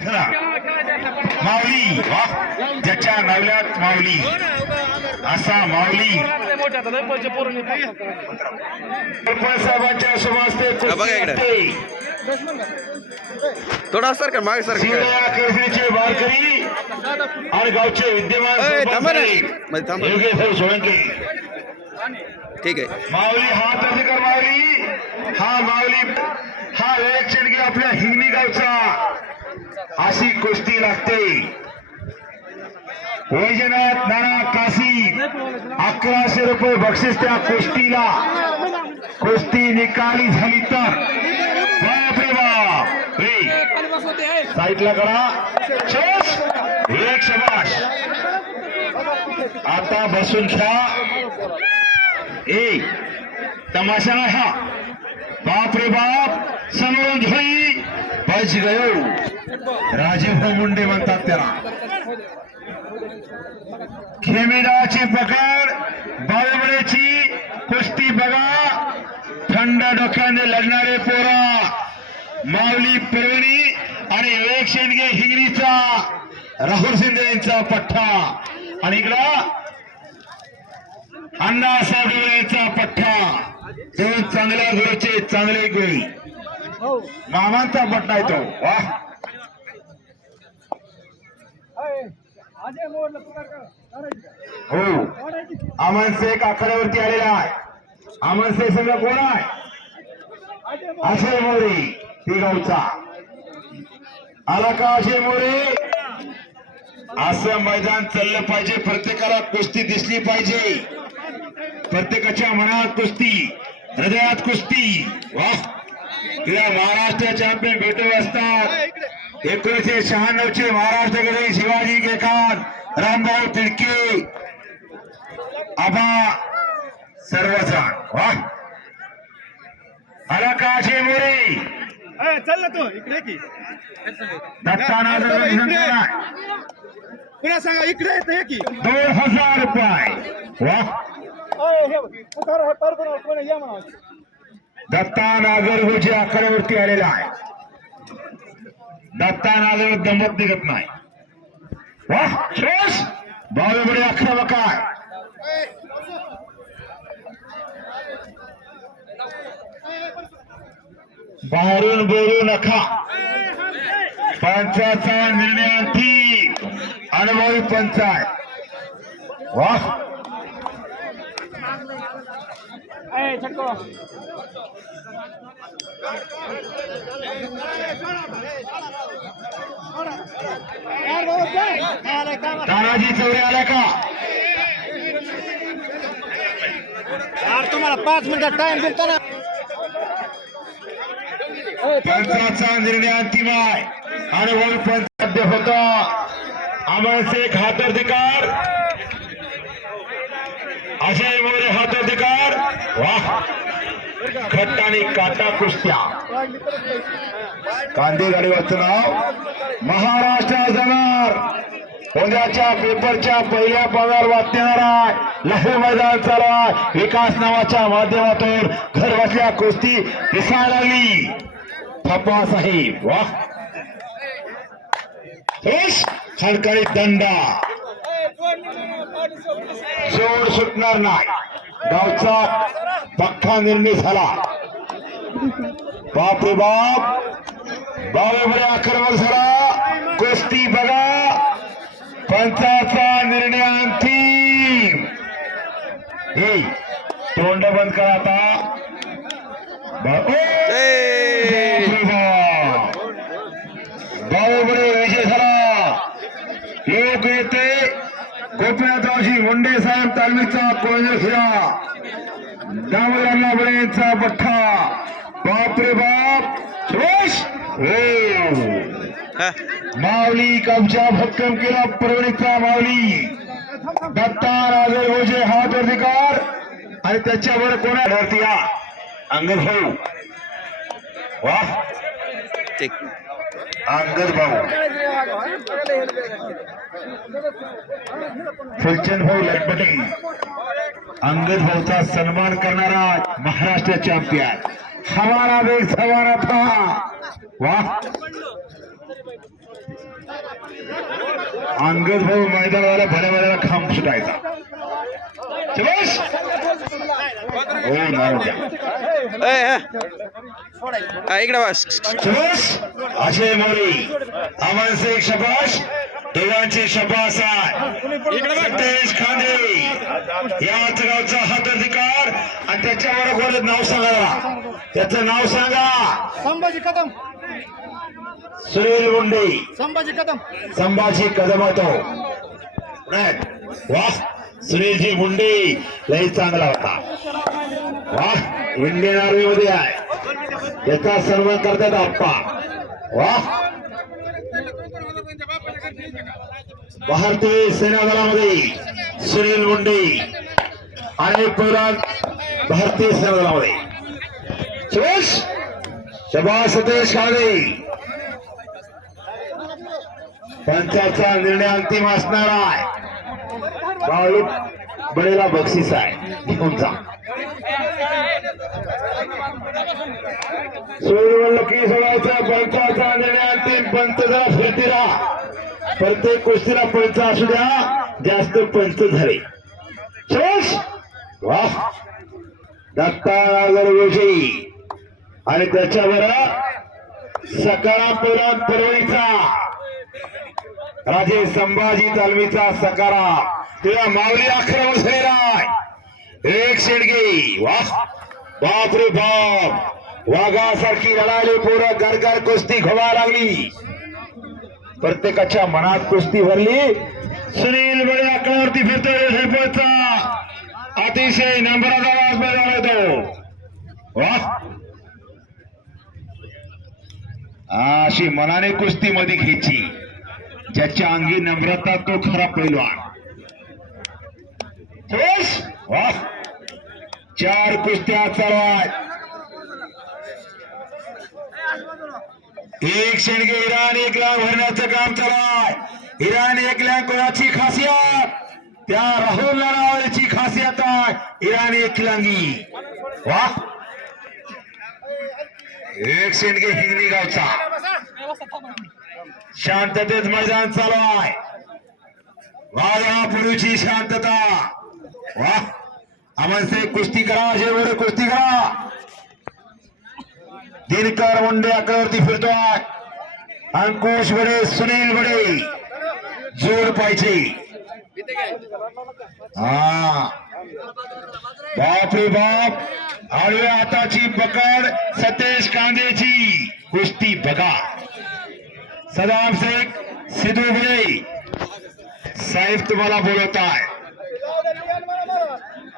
खरा माऊली वा. ज्याच्या नावल्यात माऊली. असा माऊली. साहेबांच्या इकडे. थोडा सर का मागे सर वारकरी आणि गावचे विद्यमान ए, थांबा ना. सरपंच मध्ये थांबा. योगेश भाऊ सोळंके. ठीक आहे. माऊली हा तर्फेकर माऊली. हा माऊली हा एक शेडगी आपल्या हिंगणी गावचा. अशी कुस्ती लागते. वैजनाथ नाना काशी अकराशे रुपये बक्षीस त्या कुस्तीला. कुस्ती निकाली झाली तर. रे साईडला करा. एक शबाश आता बसून घ्या ए तमाशा हा. बाप रे बाप समोरून धुई बच गयो राजेभाऊ मुंडे म्हणतात त्याला. खेमेदाची पकड बाळबळेची कुस्ती बघा. थंड डोक्याने लढणारे पोरा. माऊली परवणी आणि एक शेंडगे हिंगणीचा राहुल शिंदे यांचा पठ्ठा. आणि इकडं अण्णासाहेब यांचा पठ्ठा. दोन चांगल्या गुरुचे चांगले गुण. मामांचा पट्टा येतो. वा. हो. अमन शेख आखाड्यावरती आलेला आहे. अमन शेख सगळं कोण आहे? अशय मोरे ते गावचा आला का अशय मोरे? असं मैदान चाललं पाहिजे. प्रत्येकाला कुस्ती दिसली पाहिजे. प्रत्येकाच्या मनात कुस्ती. हृदयात कुस्ती. वा. तिला महाराष्ट्र चॅम्पियन भेटत असतात. एकोणीसशे शहाण्णव चे महाराष्ट्रकडे शिवाजी केकात रामभाऊ तिडके. आबा सर्वजण. वा. आला का अजय मोरे चल ना तू इकडे की. दत्ताना पुन्हा सांगा इकडे की. दोन हजार रुपये. वा. दत्ता नागर बघ, पुकार आलेला आहे. दत्ता नागर दमत निघत नाही. वा श्रेष बाळूकडे अकरा काय? बाहेरून बोलू नका. पंचाचा निर्णय आणखी अनुभवी पंचायत वा अय, छटको यार भाऊ, जा. काय आलंय, काय आलंय? तानाजी चौरे आला का? यार तुम्हाला पाच मिनिटात टाइम दिलता ना. पंचाचा निर्णय अंतिम आहे. आणि वन पंच होता. अमर शेख हाताधिकार अजय मोरे हाताधिकार खट्ट आणि काटा कुस्त्या. कांदे गाडीवरचं नाव महाराष्ट्र जाणार उद्याच्या पेपरच्या पहिल्या पगार वाचणार आहे लहू मैदान चालू आहे विकास नावाच्या माध्यमातून घर बसल्या कुस्ती दिसायला लागली थप्पा साहेब वाह. खुश दंडा. जोड सुटणार नाही. गावचा पक्का निर्णय झाला. बाप रे बाप. बावेबरे आक्रमण झाला. कुस्ती बघा. पंचाचा निर्णय अंतिम. हे तोंड बंद करा आता बा- ओ! ए! बाबाकडे विजय झाला लोक येते गोपीनाथरावजी मुंडे कोळंजर खिरा दामोदरांना बळेचा पठ्ठा बाप. रे बाप हो. हा माऊली कब्जा भक्कम केला परवणीचा माऊली. दत्ता राजर भोजे हात अधिकार आणि त्याच्यावर कोणावरती या. अंगद भाऊ. वा. अंगद भाऊ. फुलचंद भाऊ लटपटे अंगद भाऊचा सन्मान करणारा महाराष्ट्र चॅम्पियन हमारा देश हमारा था वाह अंगद भाऊ मैदानाला भल्या भल्याला खांब सुटायचा! हो इकडे बस! अजय मोरे. अमन शेख शबाश. दोघांची शबास आहे. खांदे. याच गावचा हात अधिकार आणि त्याच्याबरोबर नाव सांगा. त्याचं नाव सांगा. संभाजी कदम. सुनील मुंडे. संभाजी कदम. संभाजी कदम होतो. वा सुनीलजी मुंडे. लय चांगला होता. वा इंडियन आर्मी मध्ये आहे. त्याचा सन्मान करतात आप्पा. वा भारतीय सेना दलामध्ये सुनील मुंडे आणि पुराण भारतीय सेना दलामध्ये सुरेश शबास सतेश काळे. पंचाचा निर्णय अंतिम असणार आहे. बाळू बळीला बक्षीस आहे. तुमचा जा. सोडवलं सोडायचा पंचाचा निर्णय अंतिम पंच जरा फिरती राहा प्रत्येक कुस्तीला पंच असू द्या जास्त पंच झाले. वा. दत्ता विषयी आणि त्याच्यावर सकारापुरात परवणीचा राजे संभाजी तालमीचा सकारा. तुला माऊली आक्रमण झालेला एक शेडगे. वाह बाप रे बाप. वाघासारखी लढायली पोरं गरगर कुस्ती घोवा लागली. प्रत्येकाच्या मनात कुस्ती भरली. सुनील बळी आकड्यावरती फिरतोय सरपंचचा अतिशय नंबराचा आवाज बजावला येतो. अशी मनाने कुस्ती मध्ये घ्यायची. ज्याच्या अंगी नम्रता तो खरा पैलवान. चार कुस्त्या चालू एक शेणगे इराण एक लाख भरण्याचं काम चालू आहे इराण एक लाख कोणाची खासियत? त्या राहुल नावाची खासियत आहे. इराण एक लांगी वाह एक शेणगे हिंगणी गावचा. शांततेत मैदान चालू आहे वाघापुरीची शांतता. वा. आम्हाला कुस्ती करा जेवढे कुस्ती करा. दिनकर मुंडे आकड्यावरती फिरतोय अंकुश बडे सुनील बडे जोड पाहिजे हा बाप रे बाप आडव्या हाताची पकड सतेज कांदेची कुस्ती बघा सदाम शेख सिद्धू बडे साहेब तुम्हाला बोलत आहे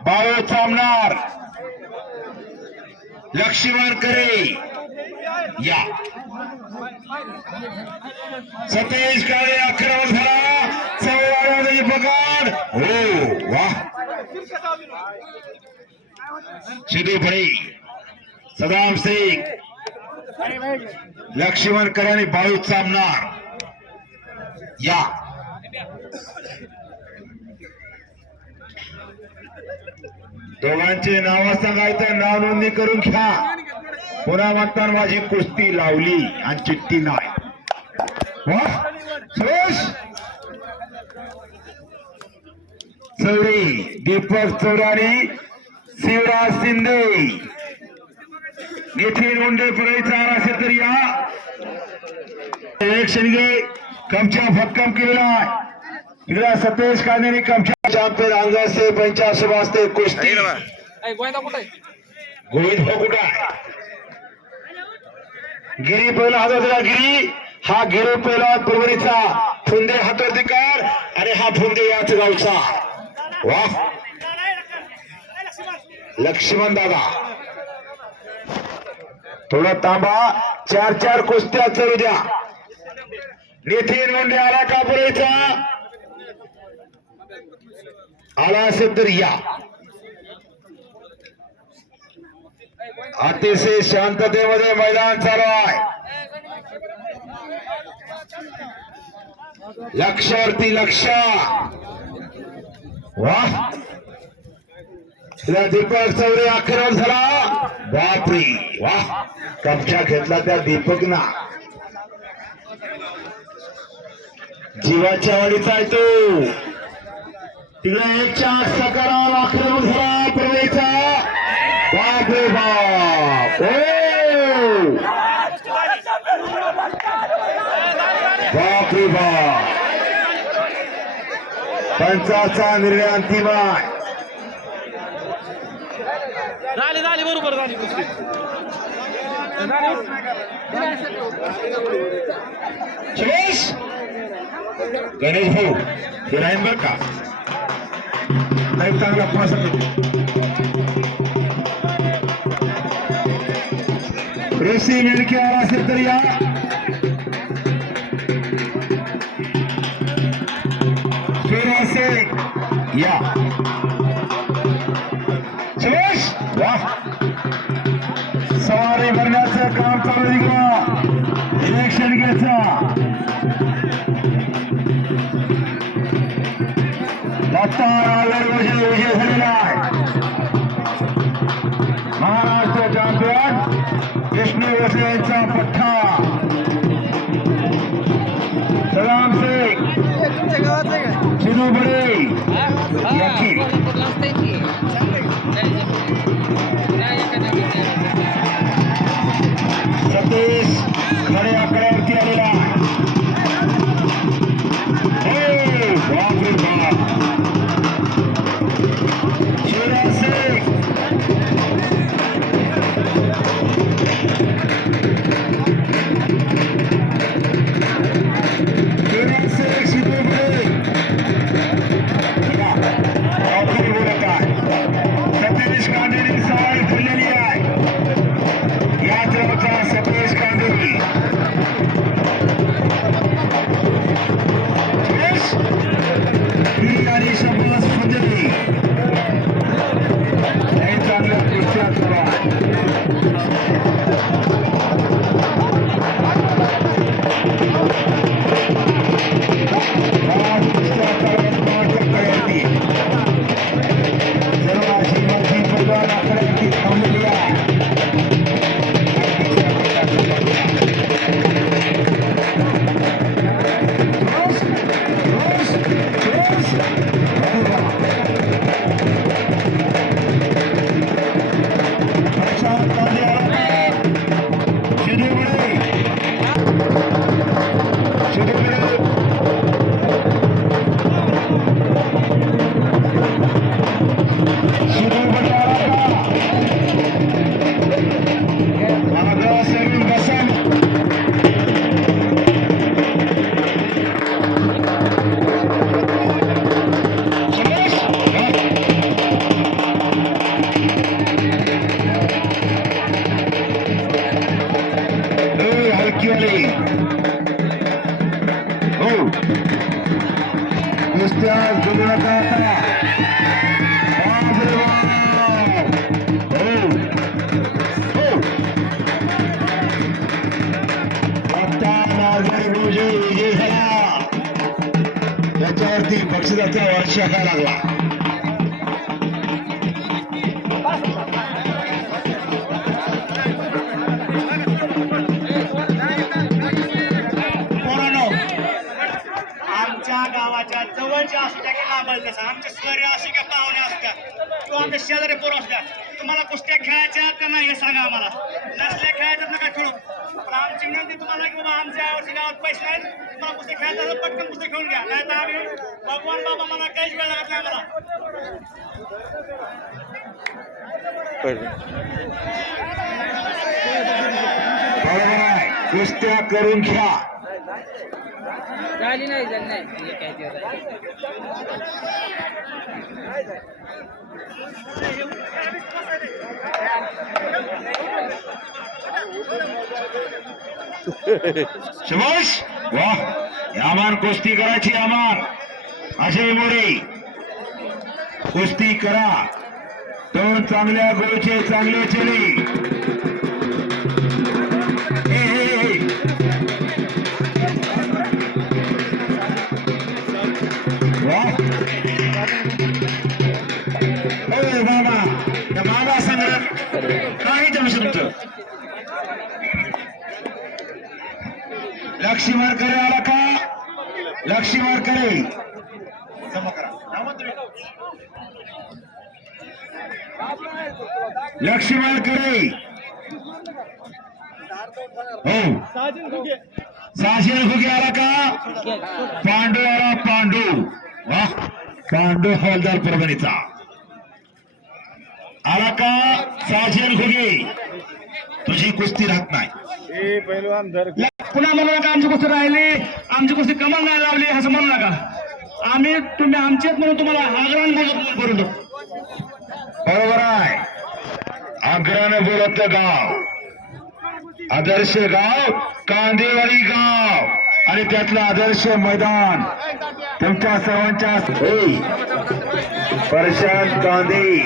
बाळू चामणार लक्ष्मण करे या. सतेज काळे आक्रमण झाला चौवाड्यामध्ये पकड. हो वा. सिद्धू भाई सदाम सिंग. लक्ष्मण कराणी आणि बाळू या. दोघांचे नाव सांगायचं नाव नोंदणी करून घ्या. पुन्हा म्हणताना माझी कुस्ती लावली आणि चिठ्ठी नाही. चौरी दीपक चौराणी शिवराज शिंदे. नितीन मुंडे परळीचा असेल तर या. एक शिंदे कमच्या भक्कम केलेला आहे इकडे सतेज कानेरी कमच्या चॅम्पियन अंगासे पंचाशे वाजते कुस्ती. इकडे बा गोविंद भाऊ कुठं आहे? गिरी पहिला हात गिरी. हा गिरी पहिला परभणीचा फुंदे हातवरती कर आणि हा फुंदे याच गावचा. वा. लक्ष्मण दादा. थोडा तांबा चार चार कुस्त्या चलू द्या. नितीन मुंडे आला का पुरेचा आला असेल तर या. अतिशय शांततेमध्ये मैदान चालू आहे. लक्षावरती लक्ष. वा. दीपक चौरे आक्रमण झाला. बापरी. वा. कब्जा घेतला त्या दीपक ना जीवाच्या वाढीचा आहे तो. तिकडे एक चार सकारा आक्रमण झाला. प्रवेचा बाप रे बाप ओ बाप रे बाप पंचाचा निर्णय अंतिम आहे. झाली झाली बरोबर झाली कुस्ती. सुरेश गणेश भाऊ हे राहीन बर का? नाही चांगला पास ऋषी मिळके आला असेल त्याच्यावरती बक्षिसाचा वर्षाका लागला. आमच्या गावाच्या जवळच्या असू द्या की लांबायचं आमच्या स्वर्य असे का पाहुणे असतात. किंवा आमच्या शेजारी पोरं असतात. तुम्हाला कुस्त्या खेळायच्या का नाही हे सांगा आम्हाला. नसल्या खेळायच्यात नका खेळू. पण आमची विनंती तुम्हाला की बाबा आमच्या यावर्षी गावात पैसे नाहीत. तुम्हाला कुस्त्या खेळायचं असेल पटकन कुस्त्या खेळून घ्या. नाही तर आम्ही भगवान बाबा मला काहीच वेळ लागत नाही आम्हाला. कुस्त्या करून घ्या. झाली नाही झाली नाही. हे काय ते आता. सुभाष वा यामान कुस्ती करायची यामान अजय मोरे कुस्ती करा दोन चांगल्या गोळचे चांगले चली लक्ष्मी करे आला का? लक्ष्मी करे लक्ष्मी करा हो. साजिन घुगे आला का? पांडू आला पांडू. वा. पांडू हवालदार परभणीचा. आला का? साजिन घुगे. तुझी कुस्ती राहत नाही. पुन्हा म्हणू नका आमची कुस्ती राहिली. आमची कुस्ती कमाल नाही लावली असं म्हणू नका. आम्ही तुम्ही आमचेच म्हणून तुम्हाला आग्रहण बोलत देऊ बरोबर आहे. आग्र्याने बोलत गाव. आदर्श गाव कांदेवाडी गाव. आणि त्यातलं आदर्श मैदान. तुमच्या सर्वांच्या प्रशांत कांदे.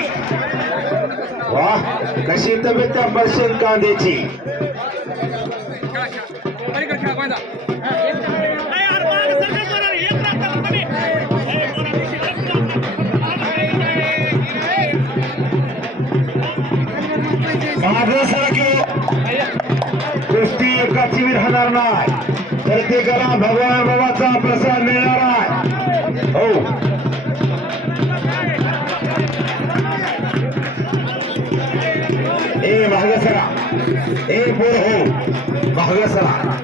वा कशी तब्येत त्या प्रशांत कांदेची? कुस्ती एकाची बी राहणार नाही प्रत्येकाला भगवान बाबाचा प्रसाद मिळणार आहे हो ए मागसरा ए पोर हो मागसरा